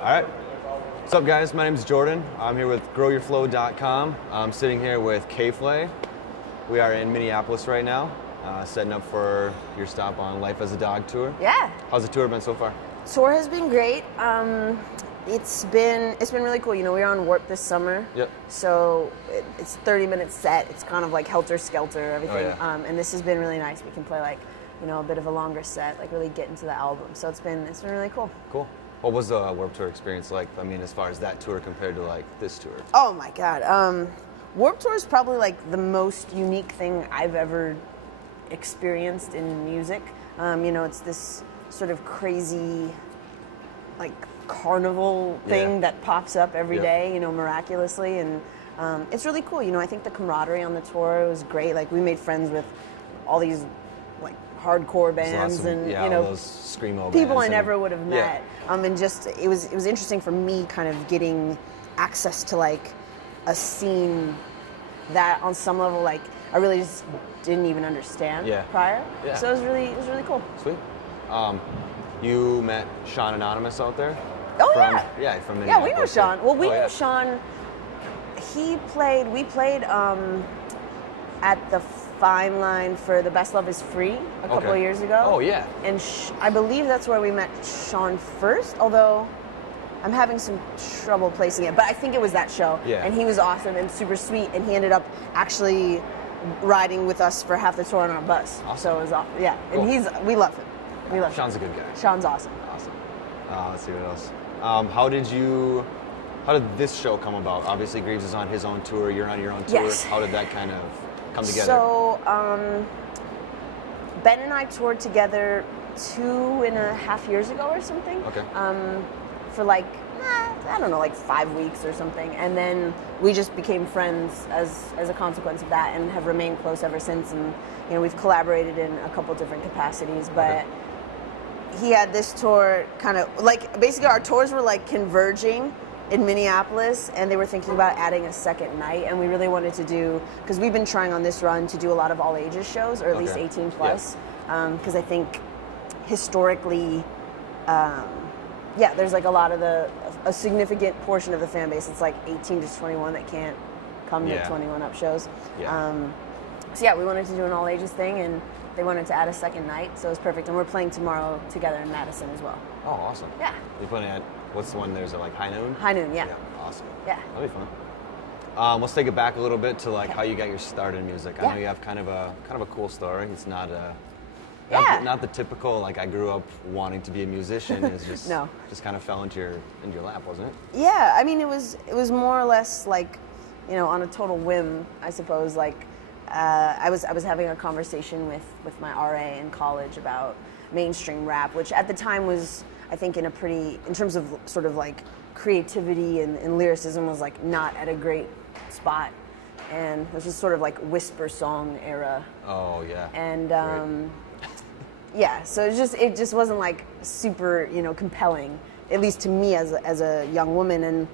All right. What's up, guys? My name is Jordan. I'm here with GrowYourFlow.com. I'm sitting here with Kflay. We are in Minneapolis right now, setting up for your stop on Life as a Dog tour. Yeah. How's the tour been so far? Tour has been great. It's been really cool. You know, we were on Warp this summer. Yep. So it's 30-minute set. It's kind of like helter-skelter, everything. Oh, yeah. And this has been really nice. We can play like, you know, a bit of a longer set, like really get into the album. So it's been really cool. Cool. What was the Warp Tour experience like? I mean, as far as that tour compared to like this tour? Oh my God. Warp Tour is probably like the most unique thing I've ever experienced in music. You know, it's this sort of crazy, like carnival thing that pops up every day, you know, miraculously, and it's really cool. You know, I think the camaraderie on the tour was great. Like, we made friends with all these like hardcore bands and you know, those screamo people bands I never would have met. Yeah. And just it was interesting for me, kind of getting access to like a scene that on some level, like, I really just didn't even understand prior. Yeah. So it was really cool. Sweet. You met Sean Anonymous out there? Oh, from, yeah. From Yeah, Minneapolis. we know Sean. Well, we knew Sean. We played at the Fine Line for The Best Love Is Free a couple of years ago. Oh, yeah. And I believe that's where we met Sean first, although I'm having some trouble placing it. But I think it was that show. Yeah. And he was awesome and super sweet, and he ended up actually riding with us for half the tour on our bus. Awesome. So it was awesome. Yeah. Cool. And we love him. We love Sean's him. a good guy. Sean's awesome. Awesome. Let's see what else. How did this show come about? Obviously, Greaves is on his own tour. You're on your own tour. Yes. How did that kind of come together? So, Ben and I toured together 2.5 years ago or something. Okay. For like, I don't know, like 5 weeks or something. And then we just became friends as a consequence of that, and have remained close ever since. And, you know, we've collaborated in a couple different capacities, but he had this tour kind of, like, basically our tours were like converging in Minneapolis, and they were thinking about adding a second night, and we really wanted to do, because we've been trying on this run to do a lot of all ages shows, or at least 18 plus, because I think historically, there's like a significant portion of the fan base, it's like 18 to 21 that can't come to 21 up shows. So yeah, we wanted to do an all ages thing, and they wanted to add a second night, so it was perfect. And we're playing tomorrow together in Madison as well. Oh, awesome. Yeah. You're playing at, what's the one, there's like High Noon? High Noon, yeah. Awesome. Yeah. That'll be fun. Let's take it back a little bit to like how you got your start in music. I know you have kind of a cool story. It's not not the typical, like, I grew up wanting to be a musician. It's just just kind of fell into your lap, wasn't it? Yeah, I mean, it was more or less like, you know, on a total whim, I suppose. Like, I was having a conversation with my RA in college about mainstream rap, which at the time was, I think, in terms of sort of like creativity and lyricism, was like not at a great spot. And this was sort of like whisper song era. Oh, yeah. And yeah, so it just wasn't like super, you know, compelling, at least to me as a young woman. And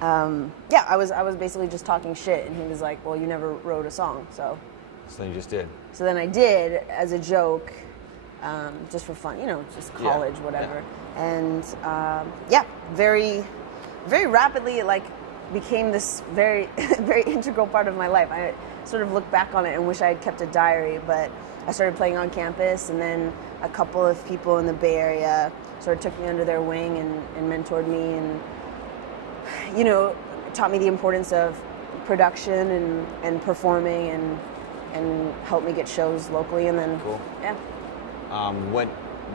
I was basically just talking shit, and he was like, "Well, you never wrote a song, so." So then you just did. So then I did, as a joke, just for fun, you know, just college, whatever. Yeah. And very, very rapidly, it like became this very, very integral part of my life. I sort of look back on it and wish I had kept a diary, but I started playing on campus, and then a couple of people in the Bay Area sort of took me under their wing and mentored me, and, you know, taught me the importance of production and performing, and helped me get shows locally. And then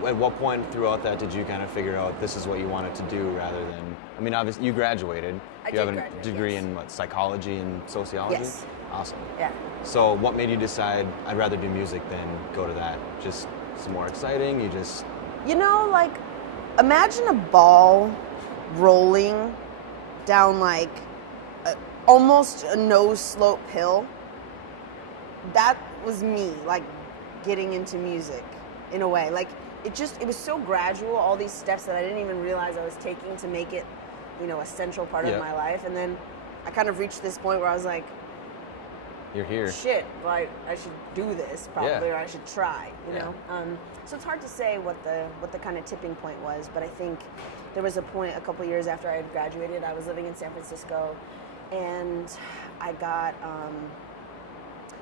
at what point throughout that did you kind of figure out this is what you wanted to do, rather than, I mean, obviously you graduated. You have a degree in what, psychology and sociology? Yes. Awesome. Yeah. So what made you decide I'd rather do music than go to that? Just some more exciting? You know, like, imagine a ball rolling down like almost a no-slope hill. That was me, like, getting into music in a way. Like, it was so gradual, all these steps that I didn't even realize I was taking to make it, you know, a central part of my life. And then I kind of reached this point where I was like, you're here. Shit, well, I should do this probably, or I should try, you know? So it's hard to say what the kind of tipping point was, but I think there was a point a couple years after I had graduated. I was living in San Francisco, and I got,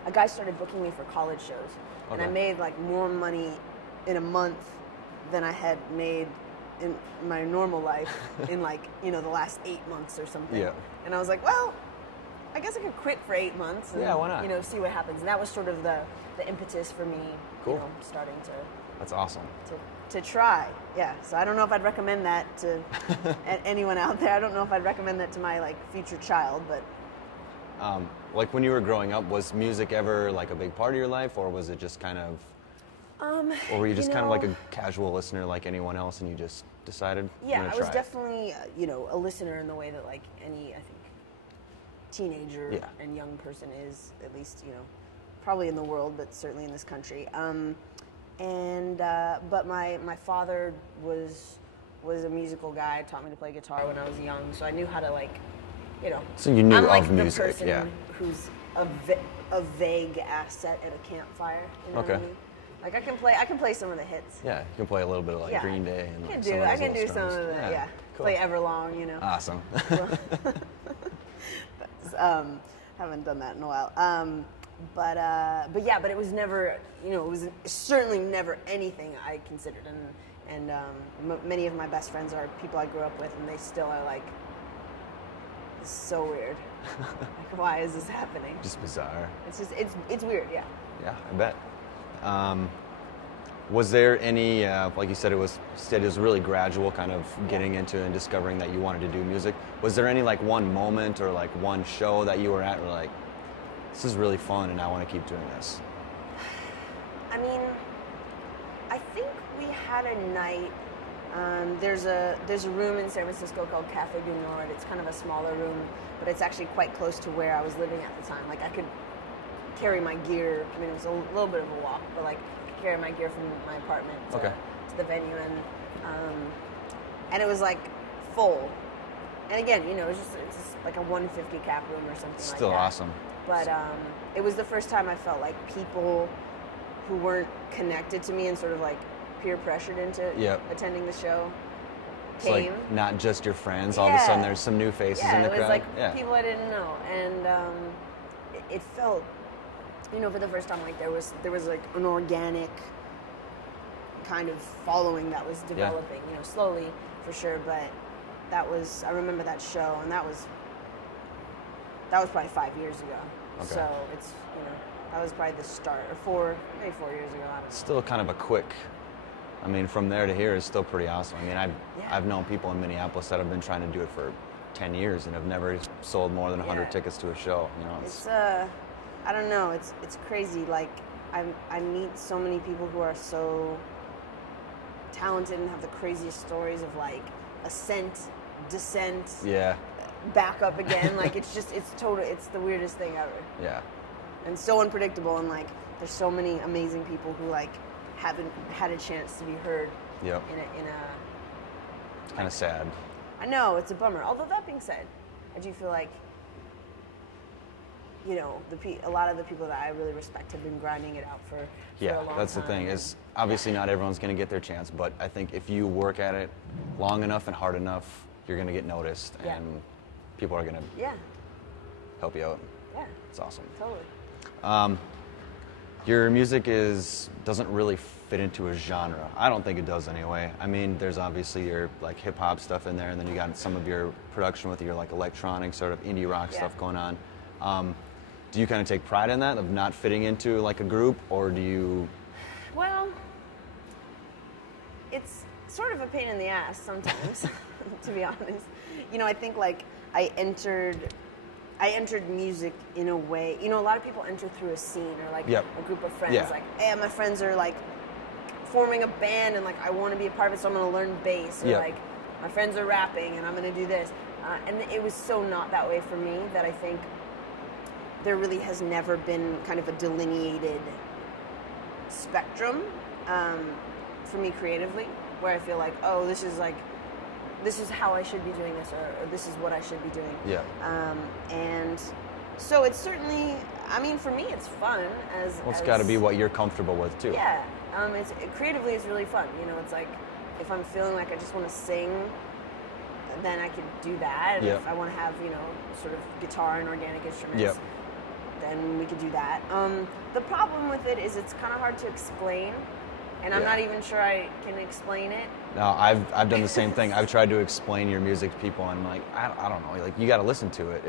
a guy started booking me for college shows, and I made like more money in a month than I had made in my normal life in like, you know, the last 8 months or something. Yeah. And I was like, well, I guess I could quit for 8 months and, why not? You know, see what happens. And that was sort of the impetus for me, you know, starting to... That's awesome. To try, yeah. So I don't know if I'd recommend that to anyone out there. I don't know if I'd recommend that to my, like, future child, but... like when you were growing up, was music ever like a big part of your life, or was it just kind of... or were you just kind of like a casual listener like anyone else, and you just decided? Yeah, I was definitely, you know, a listener in the way that like any, I think, teenager and young person is, at least, you know, probably in the world, but certainly in this country. But my father was a musical guy, taught me to play guitar when I was young, so I knew how to like, you know. So you knew I'm of music, the person who's a vague asset at a campfire. You know what I mean? Like I can play some of the hits. Yeah, you can play a little bit of like Green Day and like I can do some of the cool. Play Everlong, you know. Awesome. Haven't done that in a while. But it was never, you know, it was certainly never anything I considered, and many of my best friends are people I grew up with, and they still are like, this is so weird. Like, why is this happening? Just bizarre. It's weird, yeah. Yeah, I bet. Was there any, like you said, it was really gradual, kind of getting into and discovering that you wanted to do music. Was there any like one moment or like one show that you were at where like, this is really fun and I want to keep doing this? I mean, I think we had a night, there's a room in San Francisco called Kflay. It's kind of a smaller room, but it's actually quite close to where I was living at the time. Like I could carry my gear, I mean it was a little bit of a walk, but like carry my gear from my apartment to the venue, and it was like full. And again, you know, it's just like a 150 cap room or something like that. Still awesome. But it was the first time I felt like people who weren't connected to me and sort of like peer pressured into attending the show came. It's like not just your friends. All of a sudden, there's some new faces in the crowd. It was like people I didn't know, and it felt, you know, for the first time, like there was like an organic kind of following that was developing, you know, slowly for sure. But I remember that show, and that was probably 5 years ago. Okay. So it's, you know, that was probably the start, or maybe 4 years ago. I don't know. Still kind of a quick. I mean, from there to here is still pretty awesome. I mean, I've known people in Minneapolis that have been trying to do it for 10 years and have never sold more than 100 tickets to a show. You know, it's I don't know. It's crazy. Like I meet so many people who are so talented and have the craziest stories of like ascent, descent, back up again. Like it's the weirdest thing ever. Yeah. And so unpredictable, and like there's so many amazing people who like haven't had a chance to be heard. Yep. In a. It's kind of sad. I know, it's a bummer. Although that being said, I do feel like, you know, a lot of the people that I really respect have been grinding it out for a long time. That's the thing. Is obviously not everyone's going to get their chance, but I think if you work at it long enough and hard enough, you're going to get noticed, and people are going to help you out. Yeah. It's awesome. Totally. Your music doesn't really fit into a genre. I don't think it does anyway. I mean, there's obviously your like hip hop stuff in there, and then you got some of your production with your like electronic sort of indie rock stuff going on. Do you kind of take pride in that, of not fitting into like a group, or do you? Well, it's sort of a pain in the ass sometimes, to be honest. You know, I think like I entered music in a way, you know, a lot of people enter through a scene or like a group of friends. Like, hey, my friends are like forming a band and like I want to be a part of it, so I'm going to learn bass. Or like my friends are rapping and I'm going to do this. And it was so not that way for me that I think there really has never been kind of a delineated spectrum for me creatively, where I feel like, oh, this is how I should be doing this, or this is what I should be doing. Yeah. And so it's certainly, I mean, for me, it's fun. It's got to be what you're comfortable with too. Yeah, creatively, it's really fun. You know, it's like if I'm feeling like I just want to sing, then I could do that. And if I want to have, you know, sort of guitar and organic instruments, then we could do that. The problem with it is it's kind of hard to explain, and I'm not even sure I can explain it. No, I've done the same thing. I've tried to explain your music to people, and I'm like, I don't know. Like, you got to listen to it.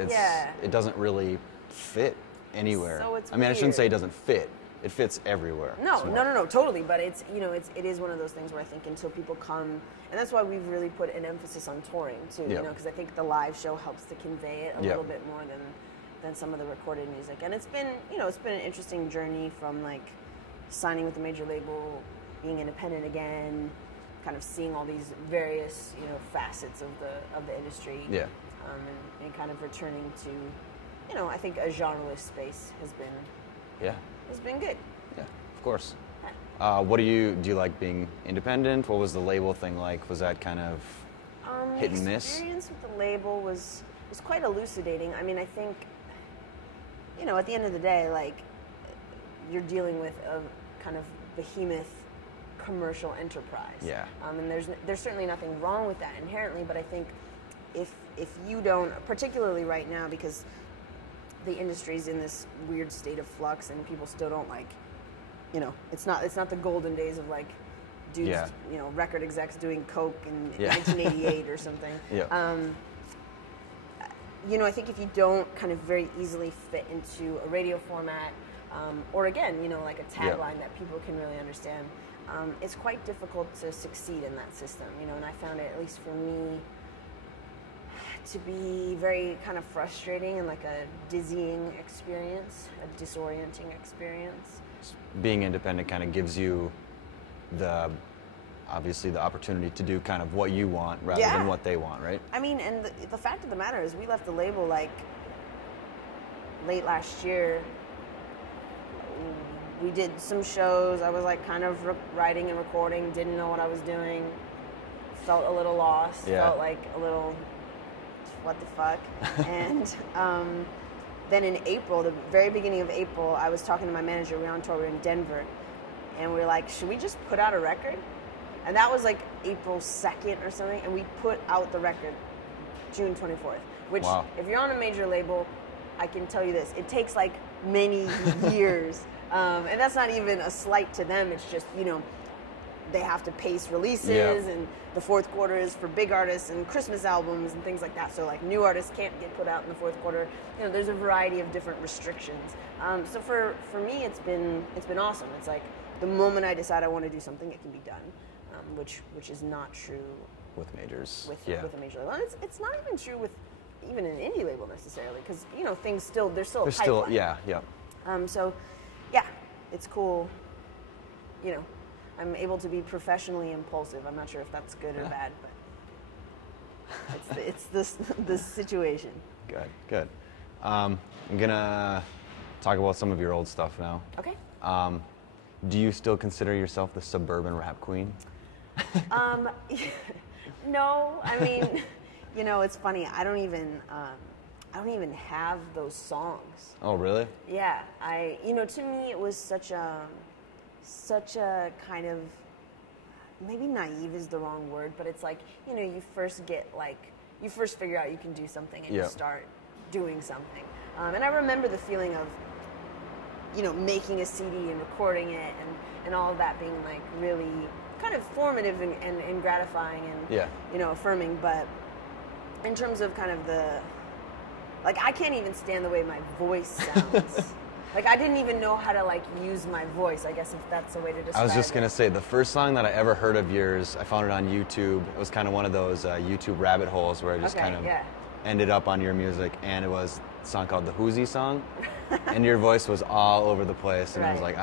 It doesn't really fit anywhere. So it's I mean, I shouldn't say it doesn't fit. It fits everywhere. No, totally. But it's, you know, it is one of those things where I think until people come, and that's why we've really put an emphasis on touring too. You know, because I think the live show helps to convey it a little bit more than some of the recorded music. And it's been, you know, it's been an interesting journey from like signing with a major label, being independent again, kind of seeing all these various, you know, facets of the industry. Yeah. And kind of returning to, you know, I think a genreless space has been. Yeah. It's been good. Yeah, of course. What do you like being independent? What was the label thing like? Was that kind of hit and miss? The experience with the label was quite elucidating. I mean, I think, you know, at the end of the day, like, you're dealing with a kind of behemoth commercial enterprise. Yeah. And there's certainly nothing wrong with that inherently, but I think if you don't, particularly right now, because the industry's in this weird state of flux and people still don't, like, you know, it's not the golden days of like dudes, you know, record execs doing coke in 1988 or something. Yeah. You know, I think if you don't kind of very easily fit into a radio format, or again, you know, like a tagline that people can really understand, it's quite difficult to succeed in that system, you know, and I found it, at least for me, to be very kind of frustrating and like a dizzying experience, a disorienting experience. Being independent kind of gives you obviously the opportunity to do kind of what you want rather than what they want, right? I mean, and the fact of the matter is we left the label like late last year. We did some shows. I was like kind of writing and recording, didn't know what I was doing, felt a little lost, felt like a little, what the fuck? And then in April, the very beginning of April, I was talking to my manager. We were on tour, we were in Denver, and we were like, should we just put out a record? And that was like April 2nd or something, and we put out the record June 24th, which if you're on a major label, I can tell you this, it takes like many years. And that's not even a slight to them, it's just, you know, they have to pace releases, and the fourth quarter is for big artists and Christmas albums and things like that. So like new artists can't get put out in the fourth quarter. You know, there's a variety of different restrictions. So for me, it's been awesome. It's like the moment I decide I want to do something, it can be done, which is not true with majors. With a major label, and it's not even true with even an indie label necessarily, because you know there's still a pipeline. So yeah, it's cool. You know, I'm able to be professionally impulsive. I'm not sure if that's good or bad, but it's this situation. Good. I'm gonna talk about some of your old stuff now. Okay. Do you still consider yourself the suburban rap queen? No, I mean, you know, it's funny. I don't even have those songs. Oh, really? Yeah. You know, to me, it was such a kind of, maybe naive is the wrong word, but it's like, you know, you first figure out you can do something and you start doing something. And I remember the feeling of, you know, making a CD and recording it and all of that being like really kind of formative and gratifying and, you know, affirming. But in terms of kind of like, I can't even stand the way my voice sounds. Like, I didn't even know how to, like, use my voice, I guess, if that's a way to describe it. I was just going to say, the first song that I ever heard of yours, I found it on YouTube. It was kind of one of those YouTube rabbit holes where I just ended up on your music, and it was a song called the Whoozy Song, and your voice was all over the place, and I was like,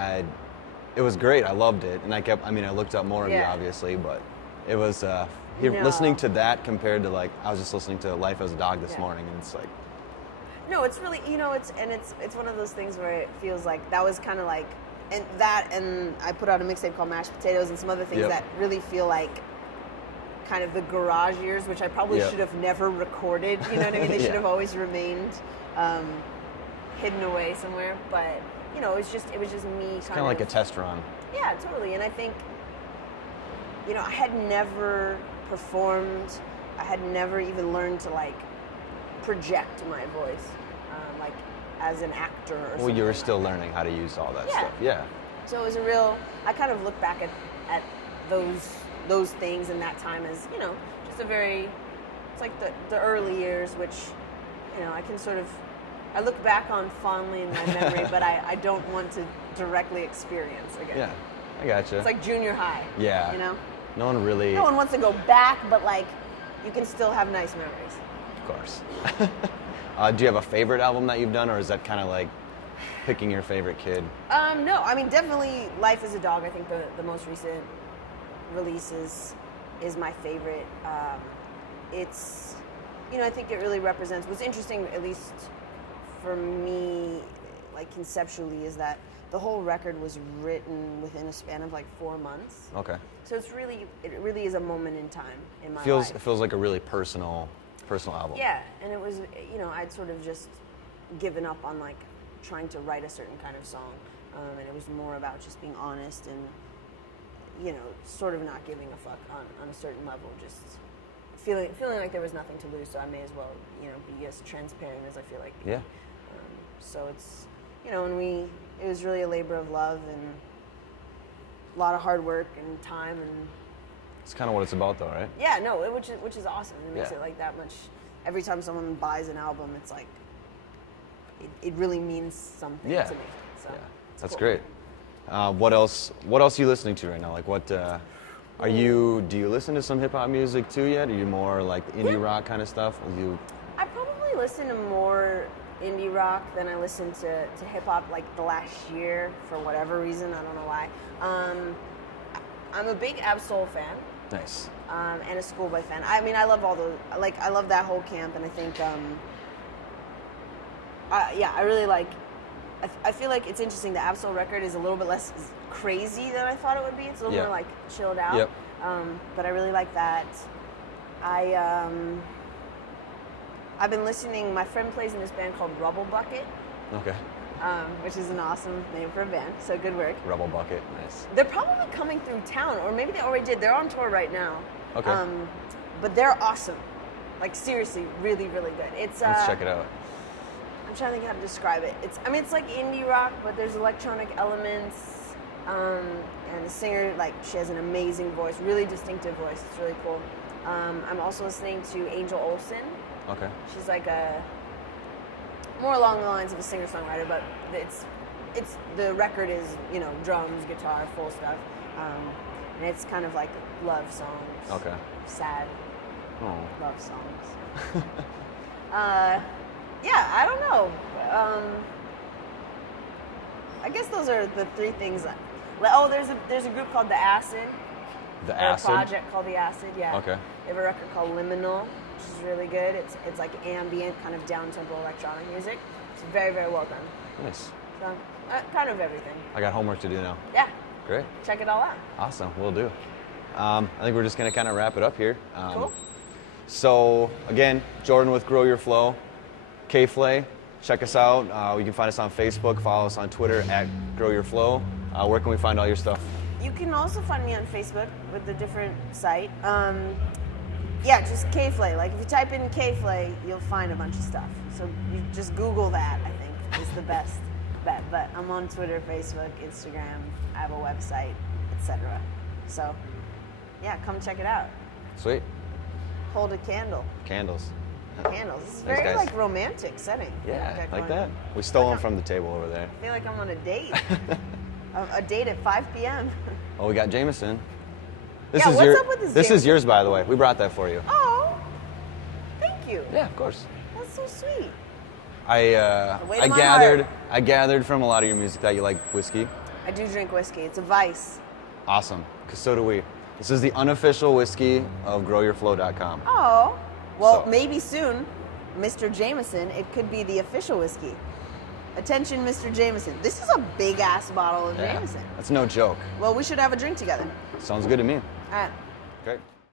it was great. I loved it, and I looked up more of you, obviously, but it was, listening to that compared to, like, I was just listening to Life as a Dog this morning, and it's like, no, it's really, you know, it's one of those things where it feels like that was kind of like, and I put out a mixtape called Mashed Potatoes and some other things that really feel like kind of the garage years, which I probably should have never recorded, you know what I mean? They should have always remained hidden away somewhere. But you know, it was just me. It's kind of like a test run. Yeah, totally. And I think, you know, I had never performed. I had never even learned to like project my voice, like as an actor or something. Well, you were still learning how to use all that stuff. Yeah. So it was a real, I kind of look back at those things in that time as, you know, just a very, it's like the early years, which, you know, I can sort of, I look back on fondly in my memory, but I don't want to directly experience again. Yeah, I gotcha. It's like junior high. Yeah. You know? No one wants to go back, but like, you can still have nice memories. Of course. Do you have a favorite album that you've done, or is that kind of like picking your favorite kid? No, I mean, definitely Life is a Dog. I think the most recent release is my favorite. It's, you know, I think it really represents, what's interesting, at least for me, like conceptually, is that the whole record was written within a span of like 4 months. Okay. So it really is a moment in time in my life. It feels like a really personal album. Yeah, and it was, you know, I'd sort of just given up on like trying to write a certain kind of song, and it was more about just being honest and, you know, sort of not giving a fuck on a certain level, just feeling like there was nothing to lose, so I may as well, you know, be as transparent as I feel like. Yeah. So it's, you know, it was really a labor of love and a lot of hard work and time, and it's kind of what it's about, though, right? Yeah, no, which is awesome. It makes it like that much. Every time someone buys an album, it's like it really means something to me. So yeah, that's cool. Great. What else are you listening to right now? Like, what do you listen to some hip hop music too yet? Are you more like indie rock kind of stuff? I probably listen to more indie rock than I listen to hip hop like the last year for whatever reason. I don't know why. I'm a big Ab-Soul fan. Nice. And a Schoolboy fan. I mean, I love all those. Like, I love that whole camp, and I think, I really like. I feel like it's interesting. The Ab-Soul record is a little bit less crazy than I thought it would be. It's a little more like chilled out. Yep. But I really like that. I've been listening. My friend plays in this band called Rubble Bucket. Okay. Which is an awesome name for a band. So good work. Rubble Bucket, nice. They're probably coming through town, or maybe they already did. They're on tour right now. Okay. But they're awesome. Like, seriously, really, really good. It's let's check it out. I'm trying to think how to describe it. It's like indie rock, but there's electronic elements. And the singer, like, she has an amazing voice, really distinctive voice. It's really cool. I'm also listening to Angel Olsen. Okay. She's like more along the lines of a singer-songwriter, but the record is, you know, drums, guitar, full stuff, and it's kind of like love songs. Okay. Sad. Oh. Love songs. Yeah, I don't know. I guess those are the three things. There's a group called The Acid. The Acid? A project called The Acid, yeah. Okay. They have a record called Liminal, which is really good. It's like ambient, kind of down-tempo electronic music. It's very, very well done. Nice. So, kind of everything. I got homework to do now. Yeah. Great. Check it all out. Awesome, will do. I think we're just going to kind of wrap it up here. Cool. So, again, Jordan with GrowYourFlow, Kflay. Check us out. You can find us on Facebook. Follow us on Twitter at GrowYourFlow. Where can we find all your stuff? You can also find me on Facebook with a different site. Yeah, just Kflay. Like, if you type in Kflay, you'll find a bunch of stuff. So you just Google that, I think, is the best bet. But I'm on Twitter, Facebook, Instagram. I have a website, etc. So, yeah, come check it out. Sweet. Hold a candle. Candles. Candles. It's a very, like, romantic setting. Yeah, like that. We stole them from the table over there. I feel like I'm on a date. A date at 5 p.m. Oh, we got Jameson. What's up with this? This is yours, by the way. We brought that for you. Oh, thank you. Yeah, of course. That's so sweet. I gathered from a lot of your music that you like whiskey. I do drink whiskey. It's a vice. Awesome, because so do we. This is the unofficial whiskey of GrowYourFlow.com. Oh, well, maybe soon, Mr. Jameson, it could be the official whiskey. Attention, Mr. Jameson. This is a big-ass bottle of Jameson. That's no joke. Well, we should have a drink together. Sounds good to me. All right. Great.